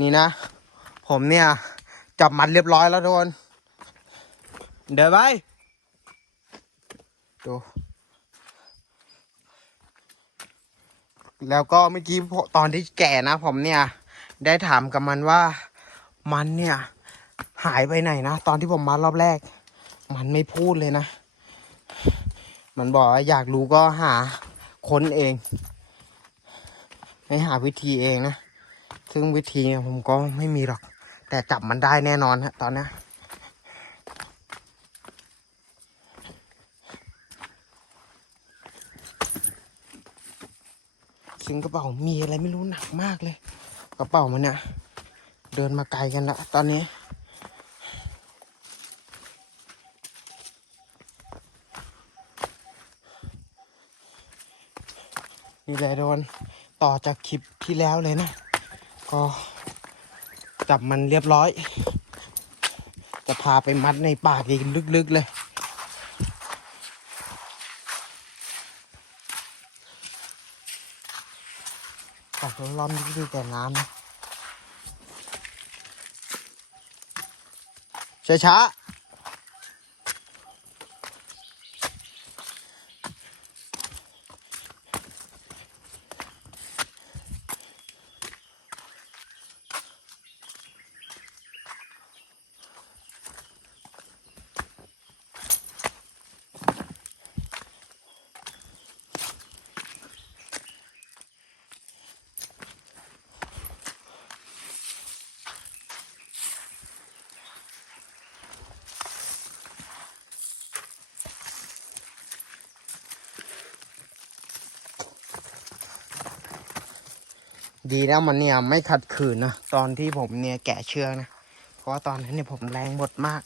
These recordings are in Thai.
นี่นะ ผมเนี่ย จับมันเรียบร้อยแล้วทุกคน เดี๋ยวไปดูแล้วก็เมื่อกี้ตอนที่แก่นะ ผมเนี่ย ได้ถามกับมันว่า มันเนี่ย หายไปไหนนะ ตอนที่ผมมารอบแรก มันไม่พูดเลยนะ มันบอกว่าอยากรู้ก็หาค้นเองให้หาวิธีเองนะ ซึ่งวิธีเนี่ยผมก็ไม่มีหรอก แต่จับมันได้แน่นอนฮะตอนนี้ยซึ่งกระเป๋ามีอะไรไม่รู้หนักมากเลย กระเป๋ามันเนี่ยเดินมาไกลกันละตอนนี้นี่เลยโดนต่อจากคลิปที่แล้วเลยนะ ก็จับมันเรียบร้อย จะพาไปมัดในป่าอีกลึกๆเลยตักล้อมดีแต่น้ำนะช้าๆ ดีนะมันเนี่ยไม่ขัดขืนนะตอนที่ผมเนี่ยแกะเชือกนะ เพราะว่าตอนนั้นเนี่ยผมแรงหมดมาก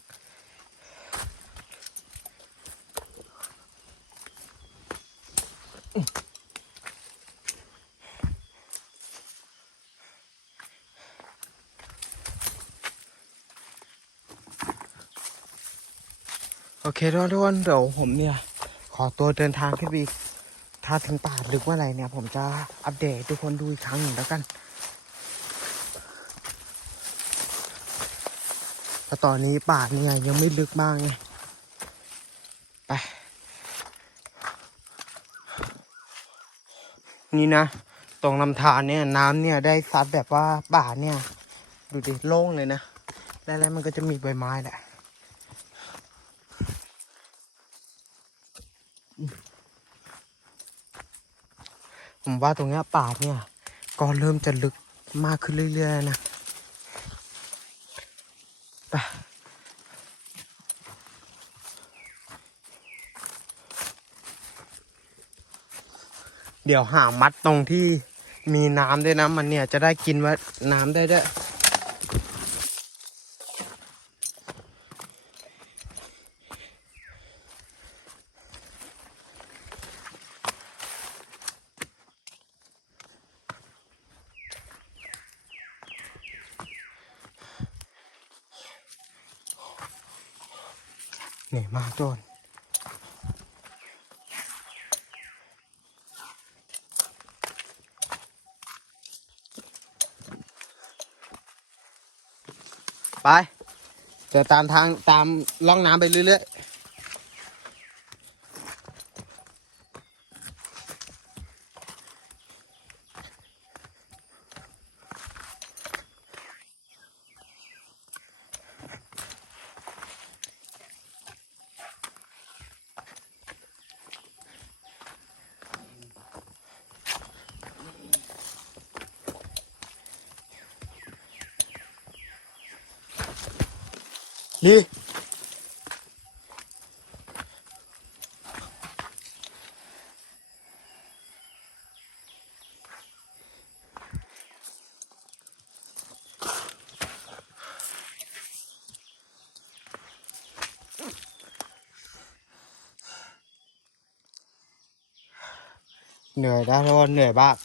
โอเคทุกคนเดี๋ยวผมเนี่ย ขอตัวเดินทางขึ้นไปอีก ถ้าถึงป่าลึกเมื่อไรเนี่ย ผมจะอัปเดตทุกคนดูอีกครั้งหนึ่งแล้วกันแต่ตอนนี้ป่าเนี่ยยังไม่ลึกมากไงไปนี่นะ ตรงลำธารเนี่ยน้ำเนี่ยได้ซัดแบบว่าป่าเนี่ย ดูดิโล่งเลยนะ แล้วมันก็จะมีใบไม้แหละ ผมว่าตรงเนี้ยป่าเนี่ย ก็เริ่มจะลึกมากขึ้นเรื่อยๆนะไปเดี๋ยวหามัดตรงที่มีน้ำด้วยนะ มันเนี่ยจะได้กินว่าน้ำได้ด้วย เหนื่อยมากโจนไป จะตามทางตามล่องน้ำไปเรื่อย ดีเหนื่อยนะทุกคนเหนื่อยมาก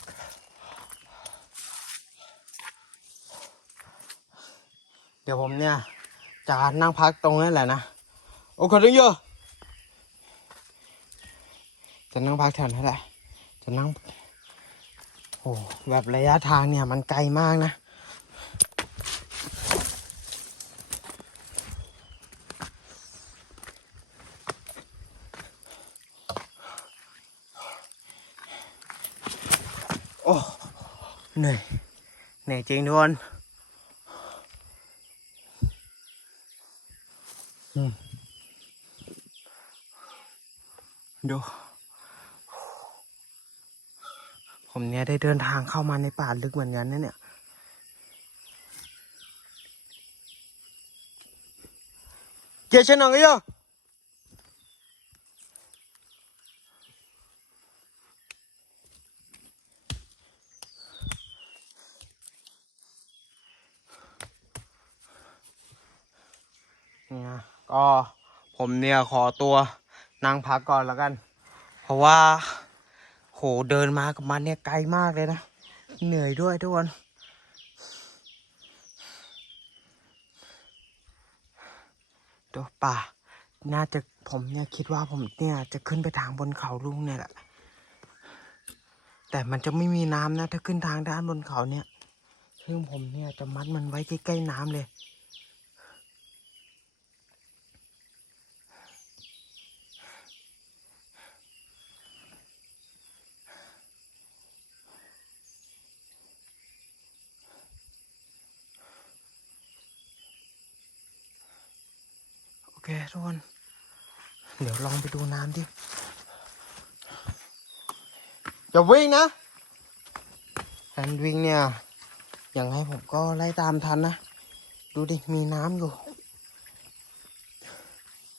เดี๋ยวผมเนี่ย จะนั่งพักตรงนั้นแหละนะ โอ้คอดึงเยอะ จะนั่งพักแถวนั้นแหละ จะนั่ง โอ้แบบระยะทางเนี่ยมันไกลมากนะโอ้เหนื่อยเหนื่อยจริงทุกคน ดู ผมเนี่ยได้เดินทางเข้ามาในป่าลึกเหมือนกันนะเนี่ยเกียร์ฉันหน่อยก็ยอเนี่ย ก็ผมเนี่ยขอตัวนั่งพักก่อนแล้วกัน เพราะว่า โหเดินมากับมันเนี่ยไกลมากเลยนะ เหนื่อยด้วยทุกคนดูป่า น่าจะผมเนี่ยคิดว่าผมเนี่ยจะขึ้นไปทางบนเขาลุงเนี่ยแหละ แต่มันจะไม่มีน้ำนะ ถ้าขึ้นทางด้านบนเขาเนี่ย ซึ่งผมเนี่ยจะมัดมันไว้ใกล้ๆน้ำเลย เคทุกคน เดี๋ยวลองไปดูน้ำดิ อย่าวิ่งนะแฟนวิ่งเนี่ย อย่างไรผมก็ไล่ตามทันนะ ดูดิ มีน้ำอยู่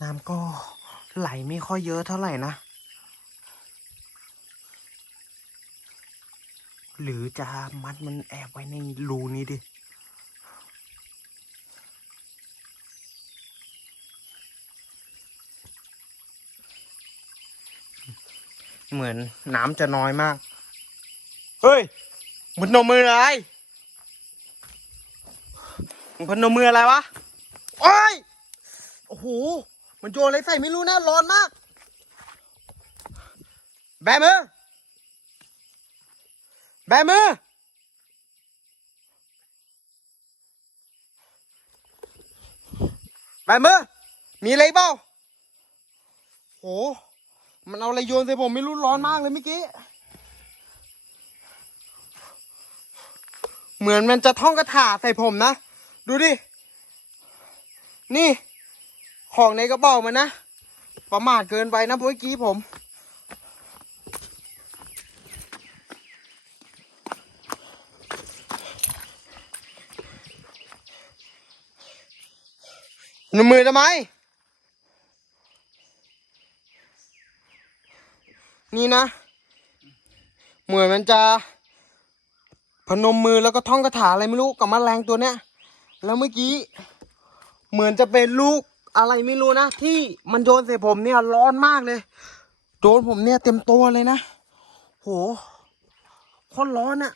น้ำก็ไหลไม่ค่อยเยอะเท่าไหร่นะ หรือจะมัดมันแอบไว้ในรูนี้ดิ เหมือนน้ำจะน้อยมาก เฮ้ยมึงพนมมืออะไรมึงพนมมืออะไรวะโอ้ยโอ้โหมันโยนอะไรใส่ไม่รู้นะร้อนมาก แบมือ แบมือแบมือมีอะไรเปล่าโห มันเอาอะไรโยนใส่ผมไม่รู้ร้อนมากเลยเมื่อกี้ เหมือนมันจะท่องกระถาใส่ผมนะ ดูดิ นี่ ของในกระเป๋ามันนะ ประมาทเกินไปนะเมื่อกี้ผมหนมมือทำไม นี่นะ เหมือนมันจะพนมมือแล้วก็ท่องคาถาอะไรไม่รู้กับแมลงตัวเนี้ย แล้วเมื่อกี้ เหมือนจะเป็นลูกอะไรไม่รู้นะที่มันโยนใส่ผมเนี่ยร้อนมากเลย โดนผมเนี่ยเต็มตัวเลยนะ โหโคตรร้อนอะ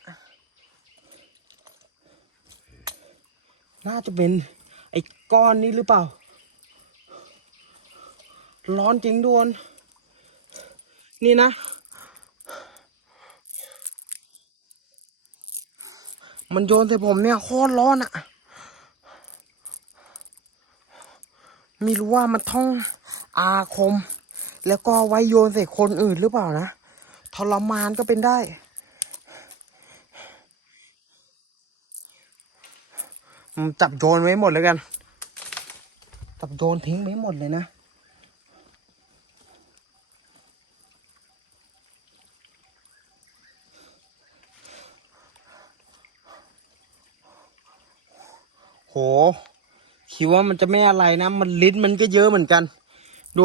น่าจะเป็นไอ้ก้อนนี้หรือเปล่า ร้อนจริงดวน นี่นะ มันโยนใส่ผมเนี่ยโคตรร้อนอะไม่รู้ว่ามันท่องอาคม แล้วก็ไว้โยนใส่คนอื่นหรือเปล่านะทรมานก็เป็นได้ จับโยนไว้หมดแล้วกัน จับโยนทิ้งไว้หมดเลยนะ โห คิดว่ามันจะไม่อะไรนะ มันลิ้นมันก็เยอะเหมือนกัน ดู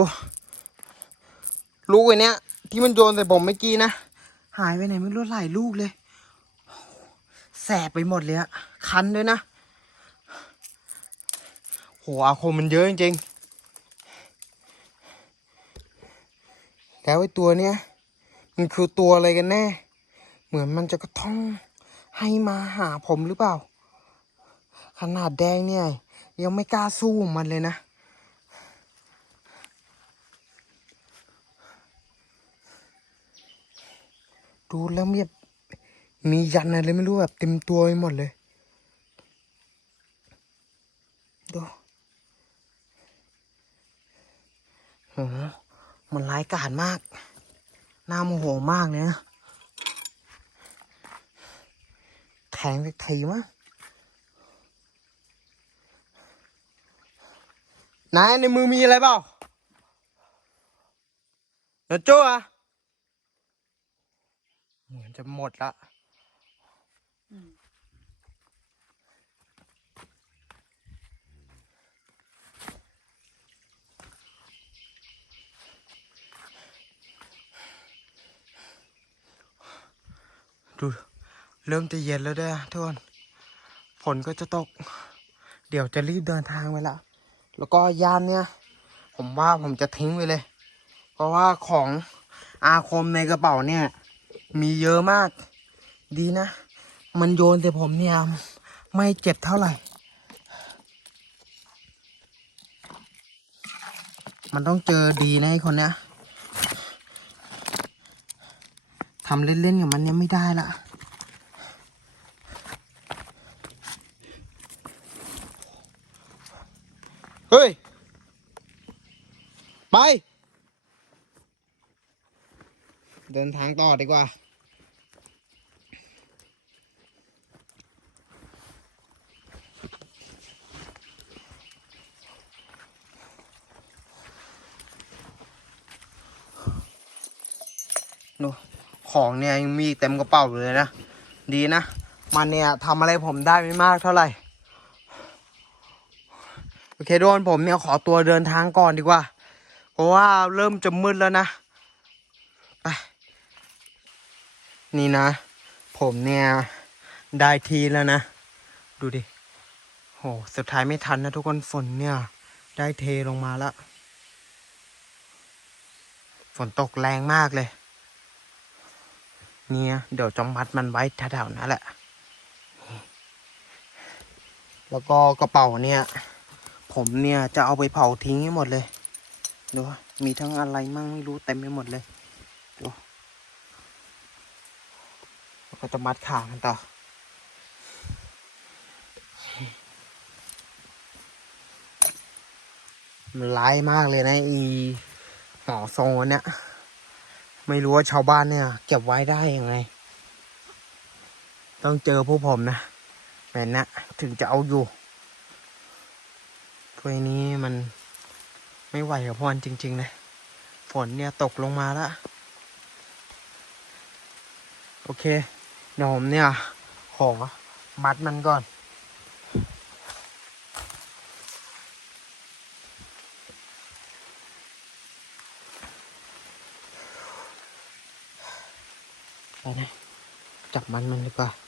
ลูกไอ้เนี้ยที่มันโยนใส่ผมเมื่อกี้นะ หายไปไหนไม่รู้หลายลูกเลย แสบไปหมดเลยอะคันด้วยนะโหอาคมมันเยอะจริงๆแล้วไอ้ตัวเนี้ยมันคือตัวอะไรกันแน่ เหมือนมันจะกระท่องให้มาหาผมหรือเปล่า ขนาดแดงเนี่ย ยังไม่กล้าสู้มันเลยนะ ดูแล้วแบบมียันอะไรไม่รู้แบบเต็มตัวไปหมดเลยดูโหมันร้ายกาจมาก น่าโมโหมากเลยนะแทงสักทีมั้ง นายในมือมีอะไรเปล่าเดี๋ยวจ้อะเหมือนจะหมดละดูเริ่มจะเย็นแล้วด้วยทุกคนฝนก็จะตก เดี๋ยวจะรีบเดินทางไปละ แล้วก็ยามเนี่ย ผมว่าผมจะทิ้งไปเลย เพราะว่าของอาคมในกระเป๋าเนี่ย มีเยอะมาก ดีนะ มันโยนแต่ผมเนี่ยไม่เจ็บเท่าไหร่ มันต้องเจอดีนะไอคนเนี้ยทำเล่นๆกับมันเนี่ยไม่ได้ละ ฮ้ย ไป เดินทางต่อดีกว่า ดูของเนี่ยยังมีเต็มกระเป๋าเลยนะ ดีนะ มันเนี่ยทำอะไรผมได้ไม่มากเท่าไหร่ โอเคโดนผมเนี่ยขอตัวเดินทางก่อนดีกว่า เพราะว่าเริ่มจะมืดแล้วนะไปนี่นะ ผมเนี่ยได้ทีแล้วนะ ดูดิโหสุดท้ายไม่ทันนะทุกคนฝนเนี่ย ได้เทลงมาแล้ว ฝนตกแรงมากเลย เนี่ย เดี๋ยวจะมัดมันไว้แถวๆนั้นแหละ แล้วก็กระเป๋าเนี่ย ผมเนี่ยจะเอาไปเผาทิ้งให้หมดเลย ดู มีทั้งอะไรมั่งไม่รู้เต็มไปหมดเลย ดูแล้วก็จะมัดขามันต่อ มันร้ายมากเลยนะอีหมอทรงอันเนี่ย ไม่รู้ว่าชาวบ้านเนี่ย เก็บไว้ได้ยังไง ต้องเจอพวกผมนะแบบนี้ถึงจะเอาอยู่ ถ้วยนี้มันไม่ไหวกับพรจริงๆเลยฝนเนี่ยตกลงมาแล้วโอเคเดี๋ยวผมเนี่ยขอมัดมันก่อน ไปนะ จับมันมันดีกว่า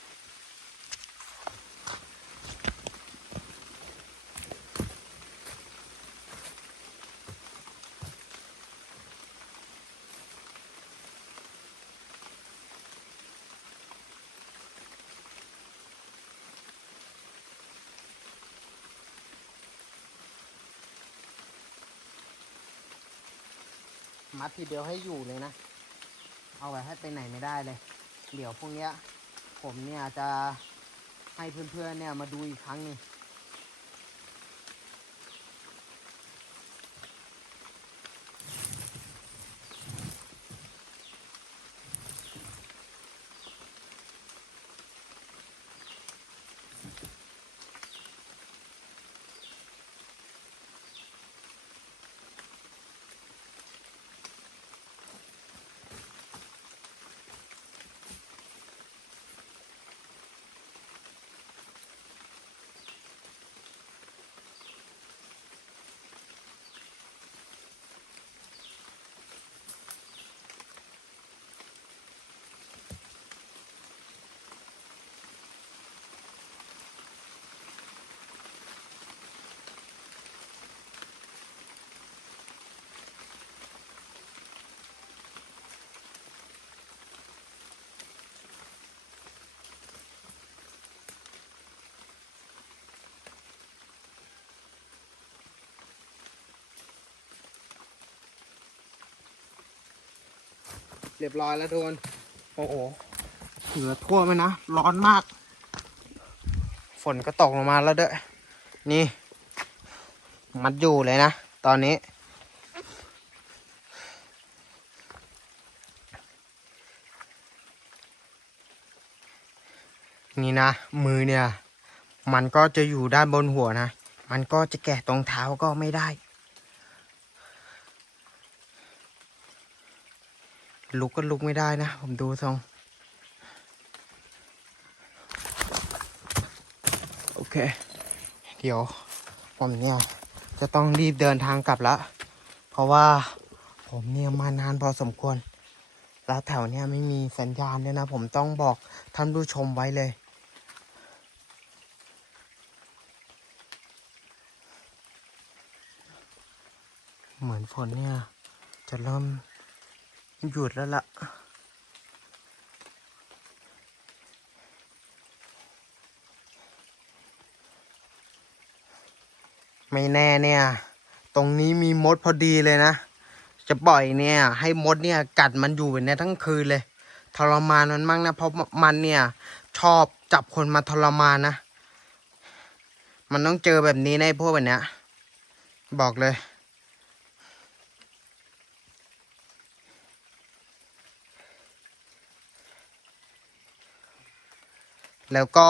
มัดทีเดียวให้อยู่เลยนะ เอาไว้ให้ไปไหนไม่ได้เลย เดี๋ยวพวกเนี้ย ผมเนี่ยจะให้เพื่อนๆเนี่ยมาดูอีกครั้งหนึ่ง เรียบร้อยแล้วทุกคนโอ้โหเหลือทั่วไหมนะ ร้อนมาก ฝนก็ตกลงมาแล้วเด้อนี่ มัดอยู่เลยนะ ตอนนี้ นี่นะ มือเนี่ย มันก็จะอยู่ด้านบนหัวนะ มันก็จะแกะตรงเท้าก็ไม่ได้ ลุกก็ลุกไม่ได้นะ ผมดูทรงโอเค เดี๋ยวผมเนี่ย จะต้องรีบเดินทางกลับล้วเพราะว่าผมเนี่ยมานานพอสมควร แล้วแถวเนี้ยไม่มีสัญญาณด้วยนะ ผมต้องบอกท่านผู้ชมไว้เลย เหมือนฝนเนี่ย จะเริ่ม หยุดแล้วล่ะ ไม่แน่เนี่ย ตรงนี้มีมดพอดีเลยนะ จะปล่อยเนี่ย ให้มดเนี่ยกัดมันอยู่เนี้ยทั้งคืนเลย ทรมานมันมากนะ เพราะมันเนี่ยชอบจับคนมาทรมานนะ มันต้องเจอแบบนี้ในพวกแบบเนี้ย บอกเลย แล้วก็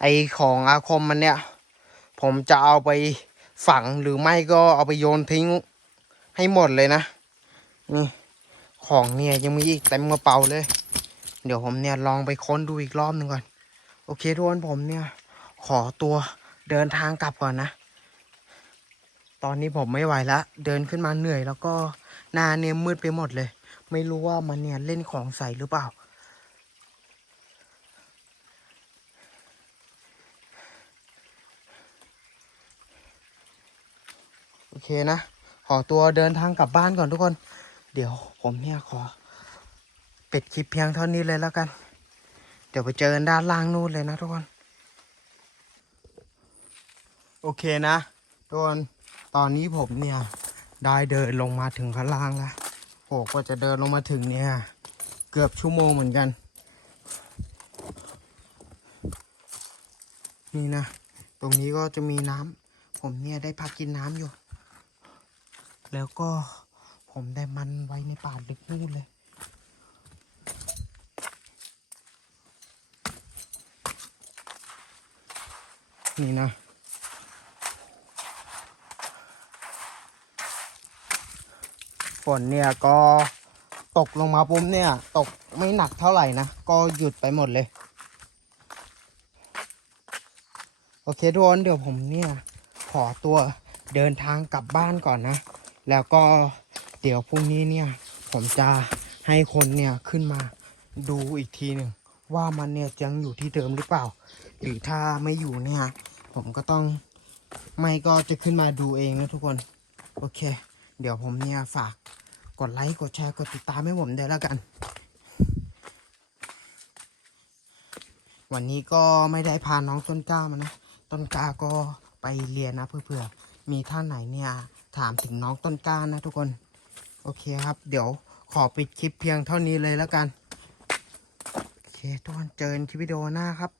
ไอของอาคมมันเนี่ย ผมจะเอาไปฝังหรือไม่ก็เอาไปโยนทิ้งให้หมดเลยนะ นี่ของเนี่ยยังมีอีกเต็มกระเป๋าเลย เดี๋ยวผมเนี่ยลองไปค้นดูอีกรอบหนึ่งก่อน โอเคทุกคนผมเนี่ย ขอตัวเดินทางกลับก่อนนะ ตอนนี้ผมไม่ไหวแล้วเดินขึ้นมาเหนื่อยแล้วก็หน้าเนี่ยมืดไปหมดเลย ไม่รู้ว่ามันเนี่ยเล่นของใส่หรือเปล่า เคนะ ขอตัวเดินทางกลับบ้านก่อนทุกคน เดี๋ยวผมเนี่ยขอปิดคลิปเพียงเท่านี้เลยแล้วกัน เดี๋ยวไปเจอกันด้านล่างนู่นเลยนะทุกคน โอเคนะทุกคนตอนนี้ผมเนี่ย ได้เดินลงมาถึงข้างล่างแล้วโหก็จะเดินลงมาถึงเนี่ย เกือบชั่วโมงเหมือนกัน นี่นะ ตรงนี้ก็จะมีน้ำผมเนี่ยได้พักกินน้ำอยู่ แล้วก็ผมได้มันไว้ในป่าลึกนู่นเลย นี่นะ ฝนเนี่ยก็ตกลงมาปุ๊บเนี่ย ตกไม่หนักเท่าไหร่นะ ก็หยุดไปหมดเลย โอเคทุกคนเดี๋ยวผมเนี่ย ขอตัวเดินทางกลับบ้านก่อนนะ แล้วก็เดี๋ยวพรุ่งนี้เนี่ยผมจะให้คนเนี่ยขึ้นมาดูอีกทีหนึ่งว่ามันเนี่ยยังอยู่ที่เดิมหรือเปล่า หรือถ้าไม่อยู่เนี่ยผมก็ต้องไม่ก็จะขึ้นมาดูเองนะทุกคน โอเค เดี๋ยวผมเนี่ยฝากกดไลค์กดแชร์กดติดตามให้ผมได้แล้วกัน วันนี้ก็ไม่ได้พาน้องต้นกล้ามานะ ต้นกล้าก็ไปเรียนนะเพื่อๆมีท่านไหนเนี่ย ถามถึงน้องต้นกล้านะทุกคน โอเคครับ เดี๋ยวขอปิดคลิปเพียงเท่านี้เลยแล้วกัน โอเคทุกคนเจอกันคลิปวิดีโอหน้าครับ